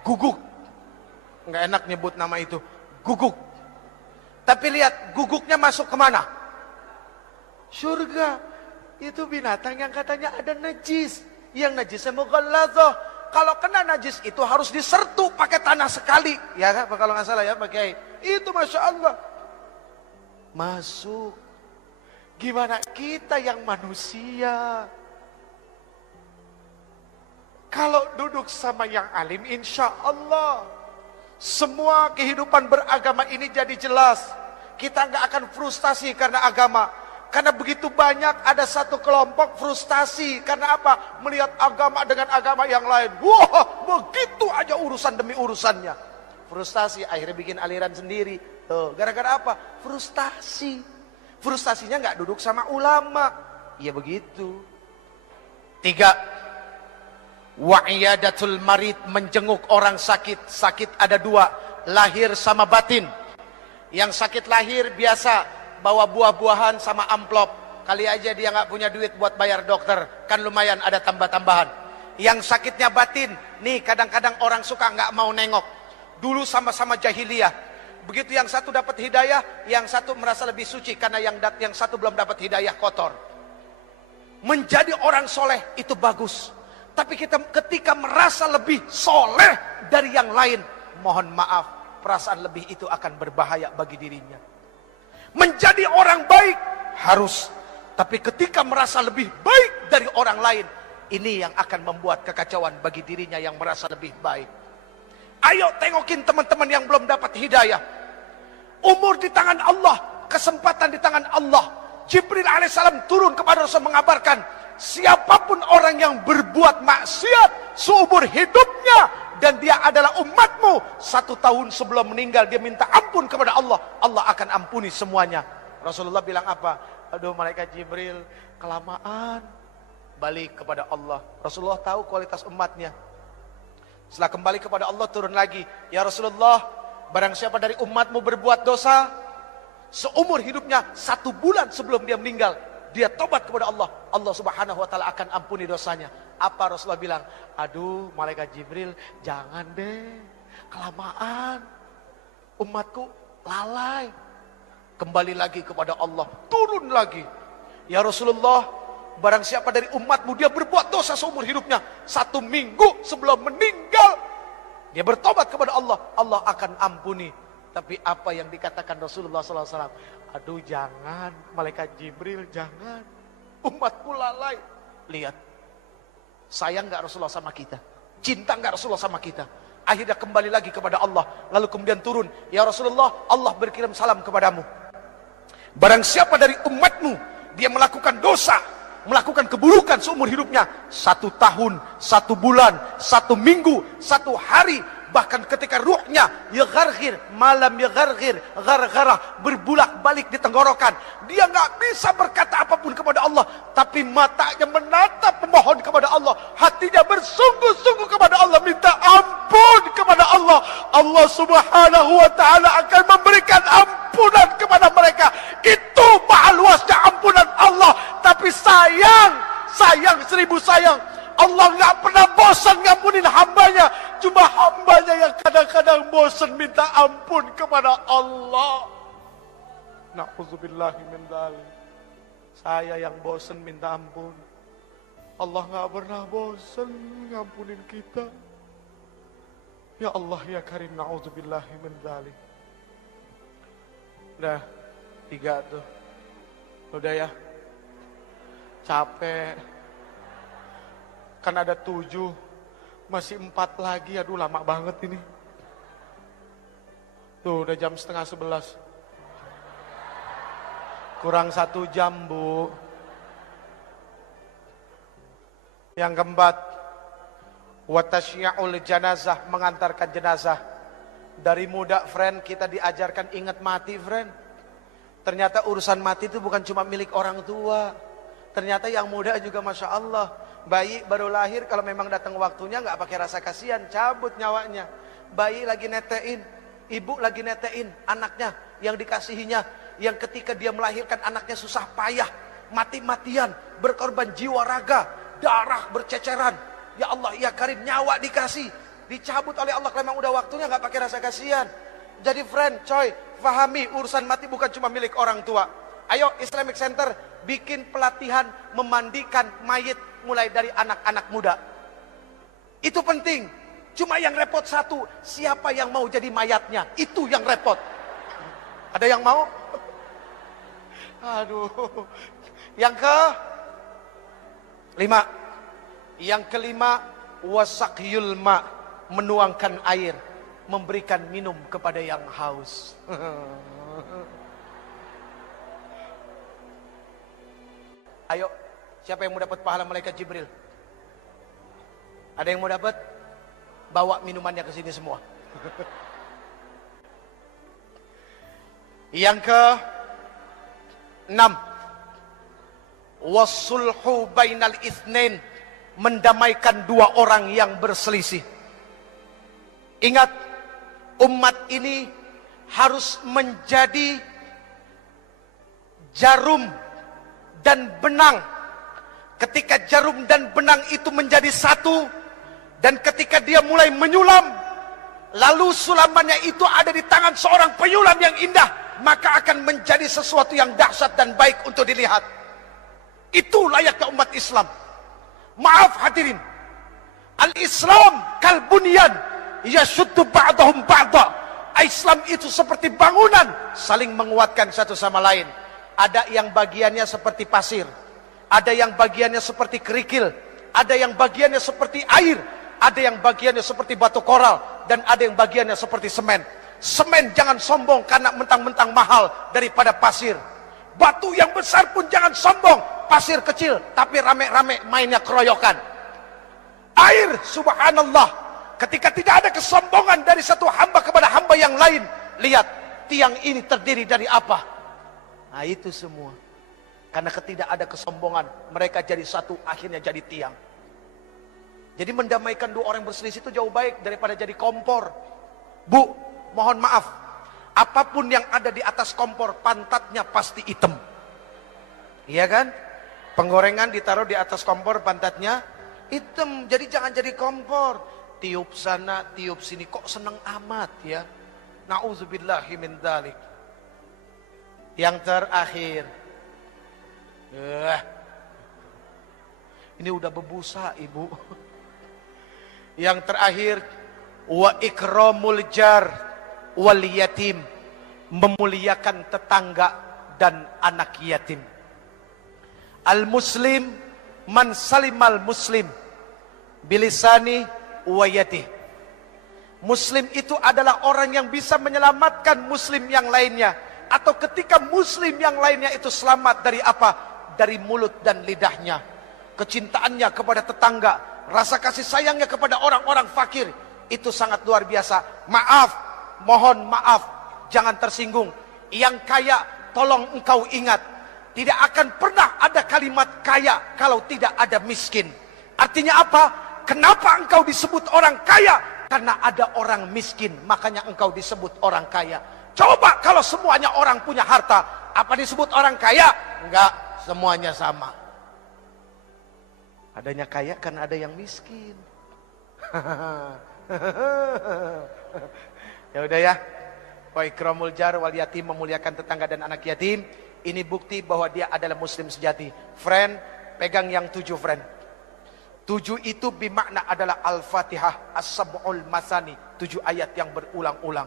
Guguk. Nggak enak nyebut nama itu. Guguk. Tapi lihat, guguknya masuk kemana? Surga. Itu binatang yang katanya ada najis. Yang najisnya mughalladhah. Kalau kena najis itu harus disertu pakai tanah sekali. Ya kan? Kalau nggak salah ya pakai. Itu Masya Allah. Masuk. Gimana kita yang manusia? Kalau duduk sama yang alim, insya Allah semua kehidupan beragama ini jadi jelas. Kita nggak akan frustasi karena agama. Karena begitu banyak ada satu kelompok frustasi. Karena apa? Melihat agama dengan agama yang lain. Wah, begitu aja urusan demi urusannya. Frustasi, akhirnya bikin aliran sendiri. Tuh, gara-gara apa? Frustasi. Frustasinya nggak duduk sama ulama. Ya begitu. 3, wa'iyadatul marid, menjenguk orang sakit. Sakit ada 2, lahir sama batin. Yang sakit lahir biasa bawa buah-buahan sama amplop. Kali aja dia nggak punya duit buat bayar dokter, kan lumayan ada tambah-tambahan. Yang sakitnya batin, nih kadang-kadang orang suka nggak mau nengok. Dulu sama-sama jahiliyah. Begitu yang satu dapat hidayah, yang satu merasa lebih suci karena yang satu belum dapat hidayah, kotor. Menjadi orang soleh itu bagus. Tapi kita ketika merasa lebih soleh dari yang lain, mohon maaf, perasaan lebih itu akan berbahaya bagi dirinya. Menjadi orang baik harus, tapi ketika merasa lebih baik dari orang lain, ini yang akan membuat kekacauan bagi dirinya yang merasa lebih baik. Ayo tengokin teman-teman yang belum dapat hidayah. Umur di tangan Allah, kesempatan di tangan Allah. Jibril alaihissalam turun kepada Rasul mengabarkan, siapapun orang yang berbuat maksiat seumur hidupnya dan dia adalah umatmu, 1 tahun sebelum meninggal dia minta ampun kepada Allah, Allah akan ampuni semuanya. Rasulullah bilang apa? Aduh malaikat Jibril, kelamaan. Balik kepada Allah. Rasulullah tahu kualitas umatnya. Setelah kembali kepada Allah, turun lagi, ya Rasulullah, barang siapa dari umatmu berbuat dosa seumur hidupnya, 1 bulan sebelum dia meninggal, dia tobat kepada Allah, Allah Subhanahu wa taala akan ampuni dosanya. Apa Rasulullah bilang? Aduh malaikat Jibril, jangan deh, kelamaan, umatku lalai. Kembali lagi kepada Allah, turun lagi, ya Rasulullah, barang siapa dari umatmu dia berbuat dosa seumur hidupnya, 1 minggu sebelum meninggal dia bertobat kepada Allah, Allah akan ampuni. Tapi apa yang dikatakan Rasulullah SAW? Aduh jangan malaikat Jibril, jangan, umatku lalai. Lihat, sayang gak Rasulullah sama kita? Cinta gak Rasulullah sama kita? Akhirnya kembali lagi kepada Allah, lalu kemudian turun, ya Rasulullah, Allah berkirim salam kepadamu. Barang siapa dari umatmu dia melakukan dosa, melakukan keburukan seumur hidupnya, 1 tahun, 1 bulan, 1 minggu, 1 hari, bahkan ketika ruhnya yagharghir, malam yagharghir, ghargharah, berbulak balik di tenggorokan, dia nggak bisa berkata apapun kepada Allah, tapi matanya menatap memohon kepada Allah, hatinya bersungguh-sungguh kepada Allah, minta ampun kepada Allah. Allah Subhanahu wa taala akan memberikan ampunan kepada mereka. Itu maha luasnya ampunan Allah. Tapi sayang seribu sayang, Allah nggak pernah bosan ngampunin hambanya. Cuma hambanya yang kadang-kadang bosan minta ampun kepada Allah. Na'udzubillahi min dzalik. Saya yang bosan minta ampun. Allah nggak pernah bosan ngampunin kita. Ya Allah ya Karim, na'udzubillahi min dzalik. Udah 3 tuh. Udah ya. Capek. Kan ada 7, masih 4 lagi, aduh lama banget ini. Tuh udah jam 10:30. Kurang 1 jam, Bu. Yang keempat, watasyi'ul janazah, mengantarkan jenazah. Dari muda, friend, kita diajarkan ingat mati, friend. Ternyata urusan mati itu bukan cuma milik orang tua. Ternyata yang muda juga Masya Allah. Bayi baru lahir, kalau memang datang waktunya nggak pakai rasa kasihan, cabut nyawanya. Bayi lagi netein, ibu lagi netein anaknya yang dikasihinya, yang ketika dia melahirkan anaknya susah payah, mati-matian, berkorban jiwa raga, darah berceceran. Ya Allah ya Karim, nyawa dikasih, dicabut oleh Allah kalau memang udah waktunya, nggak pakai rasa kasihan. Jadi friend, coy, pahami urusan mati bukan cuma milik orang tua. Ayo Islamic Center bikin pelatihan memandikan mayit mulai dari anak-anak muda. Itu penting. Cuma yang repot satu, siapa yang mau jadi mayatnya? Itu yang repot. Ada yang mau? Aduh. Yang ke-5. Yang ke-5, wasakyul ma, menuangkan air, memberikan minum kepada yang haus. Ayo, siapa yang mau dapat pahala malaikat Jibril? Ada yang mau dapat? Bawa minumannya ke sini semua. Yang ke-6, wasulhu bainal itsnain, mendamaikan 2 orang yang berselisih. Ingat, umat ini harus menjadi jarum dan benang. Ketika jarum dan benang itu menjadi satu, dan ketika dia mulai menyulam, lalu sulamannya itu ada di tangan seorang penyulam yang indah, maka akan menjadi sesuatu yang dahsyat dan baik untuk dilihat. Itu layaknya umat Islam. Maaf hadirin, al-Islam kalbunyan yashuddu ba'dahum ba'da. Islam itu seperti bangunan, saling menguatkan satu sama lain. Ada yang bagiannya seperti pasir, ada yang bagiannya seperti kerikil, ada yang bagiannya seperti air, ada yang bagiannya seperti batu koral, dan ada yang bagiannya seperti semen. Semen jangan sombong karena mentang-mentang mahal daripada pasir. Batu yang besar pun jangan sombong, pasir kecil tapi rame-rame mainnya keroyokan. Air, subhanallah, ketika tidak ada kesombongan dari satu hamba kepada hamba yang lain. Lihat, tiang ini terdiri dari apa? Nah itu semua. Karena ketika ada kesombongan, mereka jadi satu, akhirnya jadi tiang. Jadi mendamaikan 2 orang berselisih itu jauh baik daripada jadi kompor. Bu, mohon maaf, apapun yang ada di atas kompor, pantatnya pasti hitam. Iya kan? Penggorengan ditaruh di atas kompor, pantatnya hitam. Jadi jangan jadi kompor. Tiup sana, tiup sini, kok seneng amat ya. Na'udzubillahi min dzalik. Yang terakhir, ini udah berbusa ibu. Yang terakhir, wa ikramul jar wal yatim, memuliakan tetangga dan anak yatim. Al muslim man salimal muslim bilisani wa yadih. Muslim itu adalah orang yang bisa menyelamatkan muslim yang lainnya, atau ketika muslim yang lainnya itu selamat dari apa? Dari mulut dan lidahnya. Kecintaannya kepada tetangga, rasa kasih sayangnya kepada orang-orang fakir, Itu sangat luar biasa. Maaf, mohon maaf, jangan tersinggung. Yang kaya, tolong engkau ingat, tidak akan pernah ada kalimat kaya kalau tidak ada miskin. Artinya apa? Kenapa engkau disebut orang kaya? Karena ada orang miskin, makanya engkau disebut orang kaya. Coba kalau semuanya orang punya harta, apa disebut orang kaya? Enggak, semuanya sama. Adanya kaya karena ada yang miskin. Ya udah ya. Wa ikramul jar wal yatim, memuliakan tetangga dan anak yatim. Ini bukti bahwa dia adalah muslim sejati. Friend, pegang yang 7 friend. 7 itu bermakna adalah Al-Fatihah, As-Sab'ul Masani, 7 ayat yang berulang-ulang.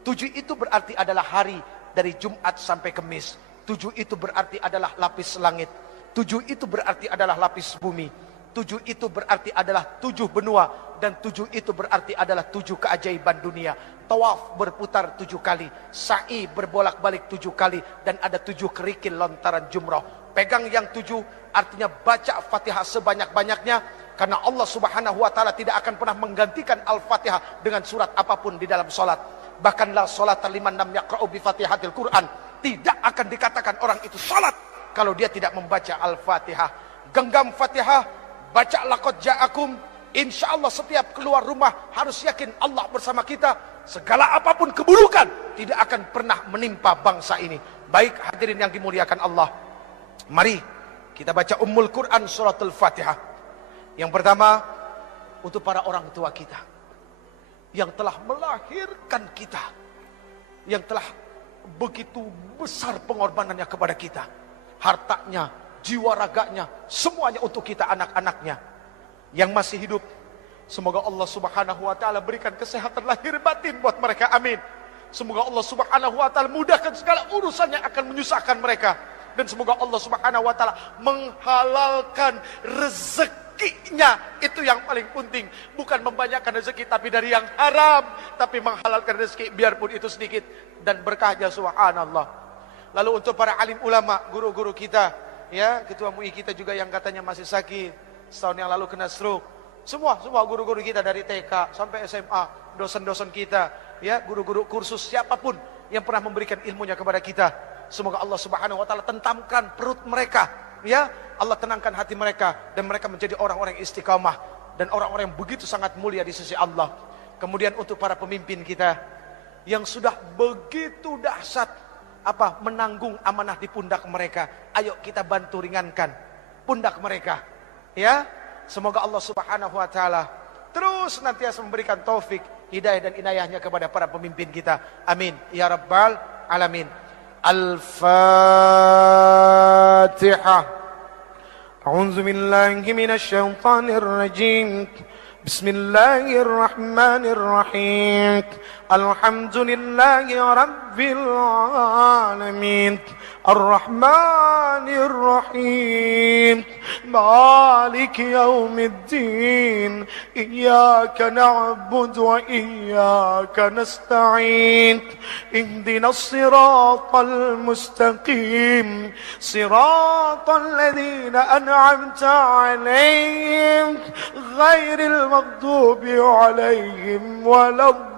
7 itu berarti adalah hari dari Jumat sampai Kamis. 7 itu berarti adalah lapis langit. 7 itu berarti adalah lapis bumi. 7 itu berarti adalah 7 benua. Dan 7 itu berarti adalah 7 keajaiban dunia. Tawaf berputar 7 kali. Sa'i berbolak-balik 7 kali. Dan ada 7 kerikil lontaran jumrah. Pegang yang 7, artinya baca Fatihah sebanyak-banyaknya. Karena Allah subhanahu wa ta'ala tidak akan pernah menggantikan Al-Fatihah dengan surat apapun di dalam solat. Bahkan la solat liman lam yaqra'u bi fatihatil Quran. Tidak akan dikatakan orang itu solat kalau dia tidak membaca Al-Fatihah. Genggam Fatihah, baca laqad ja'akum. Insya Allah setiap keluar rumah harus yakin Allah bersama kita. Segala apapun keburukan tidak akan pernah menimpa bangsa ini. Baik hadirin yang dimuliakan Allah, mari kita baca Ummul Quran suratul Fatihah. Yang pertama, untuk para orang tua kita yang telah melahirkan kita, yang telah begitu besar pengorbanannya kepada kita, hartanya, jiwa raganya, semuanya untuk kita anak-anaknya yang masih hidup. Semoga Allah subhanahu wa ta'ala berikan kesehatan lahir batin buat mereka, amin. Semoga Allah subhanahu wa ta'ala mudahkan segala urusan yang akan menyusahkan mereka. Dan semoga Allah subhanahu wa ta'ala menghalalkan rezekinya. Itu yang paling penting. Bukan membanyakkan rezeki tapi dari yang haram. Tapi menghalalkan rezeki biarpun itu sedikit. Dan berkahnya subhanallah. Lalu untuk para alim ulama, guru-guru kita, ya, ketua MUI kita juga yang katanya masih sakit, setahun yang lalu kena stroke. Semua guru-guru kita dari TK sampai SMA, dosen-dosen kita, ya, guru-guru kursus, siapapun yang pernah memberikan ilmunya kepada kita. Semoga Allah subhanahu wa ta'ala tentamkan perut mereka, ya, Allah tenangkan hati mereka, dan mereka menjadi orang-orang yang istiqamah dan orang-orang yang begitu sangat mulia di sisi Allah. Kemudian untuk para pemimpin kita yang sudah begitu dahsyat menanggung amanah di pundak mereka, ayo kita bantu ringankan pundak mereka, ya. Semoga Allah subhanahu wa ta'ala terus nantiasa memberikan taufik, hidayah dan inayahnya kepada para pemimpin kita, amin ya rabbal alamin. Al-Fatihah. A'udzu billahi minasy syaithanir rajim. Bismillahirrahmanirrahim. Alhamdulillahi rabbil alamin. Ar-Rahmanir Rahim. Maliki yaumiddin. Iyyaka na'budu wa iyyaka nasta'in. Ihdinas siratal mustaqim. Siratal ladzina an'amta 'alaihim ghairil maghdubi 'alaihim waladdallin.